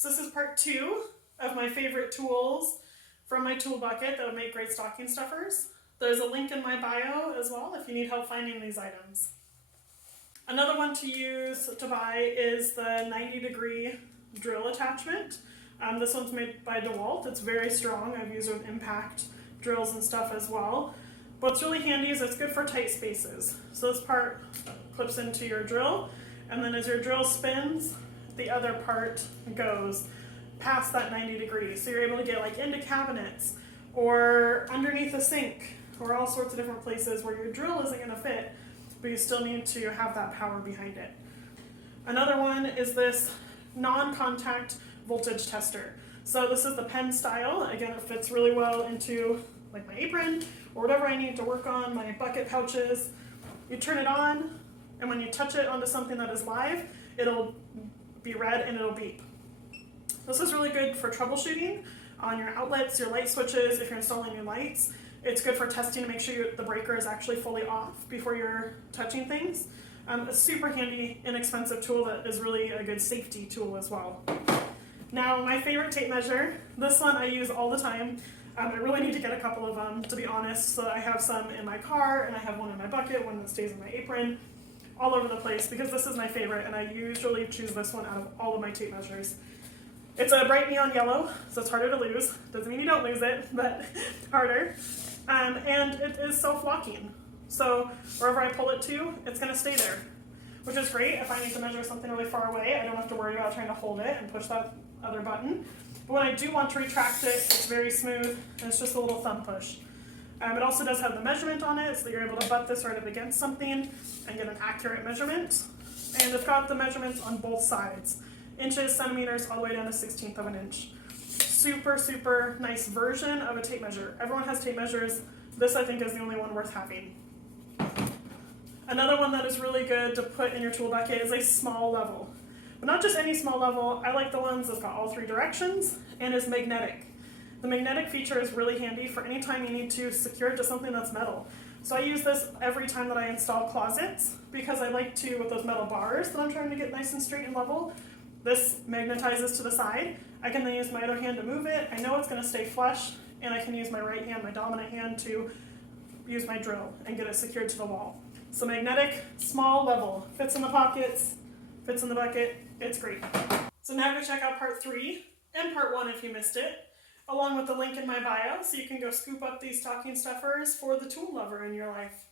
So this is part 2 of my favorite tools from my tool bucket that would make great stocking stuffers. There's a link in my bio as well if you need help finding these items. Another one to use to buy is the 90-degree drill attachment. This one's made by DeWalt. It's very strong. I've used it with impact drills and stuff as well. What's really handy is it's good for tight spaces. So this part clips into your drill, and then as your drill spins, the other part goes past that 90 degrees. So you're able to get like into cabinets or underneath a sink or all sorts of different places where your drill isn't going to fit, but you still need to have that power behind it. Another one is this non-contact voltage tester. So this is the pen style. Again, it fits really well into like my apron or whatever I need to work on, my bucket pouches. You turn it on, and when you touch it onto something that is live, it'll be red and it'll beep. This is really good for troubleshooting on your outlets, your light switches, if you're installing new lights. It's good for testing to make sure the breaker is actually fully off before you're touching things. A super handy, inexpensive tool that is really a good safety tool as well. Now, my favorite tape measure, this one I use all the time. I really need to get a couple of them, to be honest. So I have some in my car, and I have one in my bucket, one that stays in my apron, all over the place, because this is my favorite, and I usually choose this one out of all of my tape measures. It's a bright neon yellow, so it's harder to lose. Doesn't mean you don't lose it, but harder. And it is self-locking. So wherever I pull it to, it's going to stay there, which is great. If I need to measure something really far away, I don't have to worry about trying to hold it and push that other button. But when I do want to retract it, it's very smooth, and it's just a little thumb push. It also does have the measurement on it, so that you're able to butt this right up against something and get an accurate measurement. And it's got the measurements on both sides. Inches, centimeters, all the way down to 1/16 of an inch. Super, super nice version of a tape measure. Everyone has tape measures. This, I think, is the only one worth having. Another one that is really good to put in your tool bucket is a small level. But not just any small level. I like the ones that's got all 3 directions and is magnetic. The magnetic feature is really handy for any time you need to secure it to something that's metal. So I use this every time that I install closets because I like to, with those metal bars that I'm trying to get nice and straight and level, this magnetizes to the side. I can then use my other hand to move it. I know it's going to stay flush, and I can use my right hand, my dominant hand, to use my drill and get it secured to the wall. So magnetic, small level, fits in the pockets, fits in the bucket. It's great. So now go check out part 3 and part 1 if you missed it, along with the link in my bio, so you can go scoop up these stocking stuffers for the tool lover in your life.